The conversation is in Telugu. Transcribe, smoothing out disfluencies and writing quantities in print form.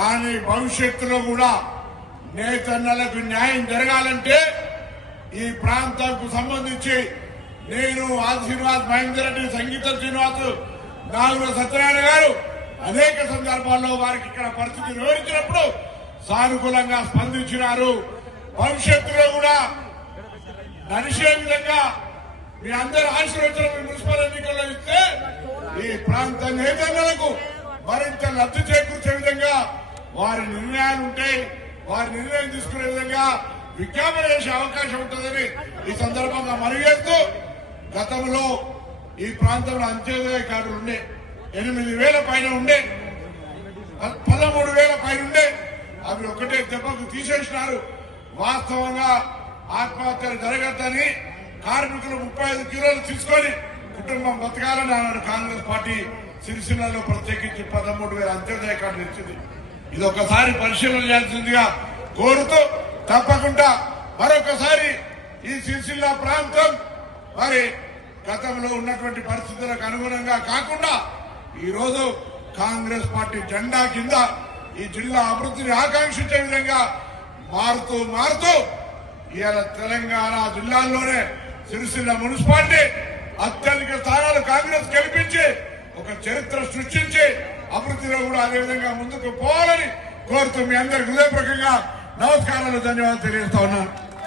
కానీ భవిష్యత్తులో కూడా నేతన్నలకు న్యాయం జరగాలంటే ఈ ప్రాంతానికి సంబంధించి నేను ఆది శ్రీనివాస్, మహేందర్ రెడ్డి, సంగీత శ్రీనివాస్, నాగుల సత్యనారాయణ గారు అనేక సందర్భాల్లో వారికి ఇక్కడ పరిస్థితి వివరించినప్పుడు సానుకూలంగా స్పందించినారు. భవిష్యత్తులో కూడా నడిచే విధంగా మీ అందరి ఆశీర్వచనం మున్సిపల్ ఎన్నికల్లో ఇస్తే ఈ ప్రాంత నేతలకు మరింత లబ్ధి చేకూర్చే విధంగా వారి నిర్ణయాలు ఉంటాయి. వారి నిర్ణయం తీసుకునే విధంగా విజ్ఞాపన చేసే అవకాశం ఉంటుందని ఈ సందర్భంగా మనవి చేస్తూ, గతంలో ఈ ప్రాంతంలో అంత్యోదయ కార్డులు ఉండే 8,000 పైన ఉండే, 13,000 పైన ఉండే, అవి ఒకటే దెబ్బకు తీసేసినారు. వాస్తవంగా ఆత్మహత్యలు జరగద్దని కార్మికులు 35 కిలోలు తీసుకొని కుటుంబం బతకాలని అన్నాడు కాంగ్రెస్ పార్టీ. సిరిసిల్లలో ప్రత్యేకించి 13,000 అంత్యోదయ కార్డులు ఇచ్చింది. ఇది ఒకసారి పరిశీలన చేయాల్సిందిగా కోరుతూ, తప్పకుండా మరొకసారి ఈ సిరిసిల్ల ప్రాంతం మరి గతంలో ఉన్నటువంటి పరిస్థితులకు అనుగుణంగా కాకుండా ఈరోజు కాంగ్రెస్ పార్టీ జెండా కింద ఈ జిల్లా అభివృద్ధిని ఆకాంక్షించే విధంగా మారుతూ ఇవాళ తెలంగాణ జిల్లాల్లోనే సిరిసిల్ల మున్సిపాలిటీ అత్యధిక స్థానాలు కాంగ్రెస్ గెలిపించి ఒక చరిత్ర సృష్టించి అభివృద్ధిలో కూడా అదేవిధంగా ముందుకు పోవాలని కోరుతూ మీ అందరికి హృదయపూర్వకంగా నమస్కారాలు, ధన్యవాదాలు తెలియజేస్తా ఉన్నాను.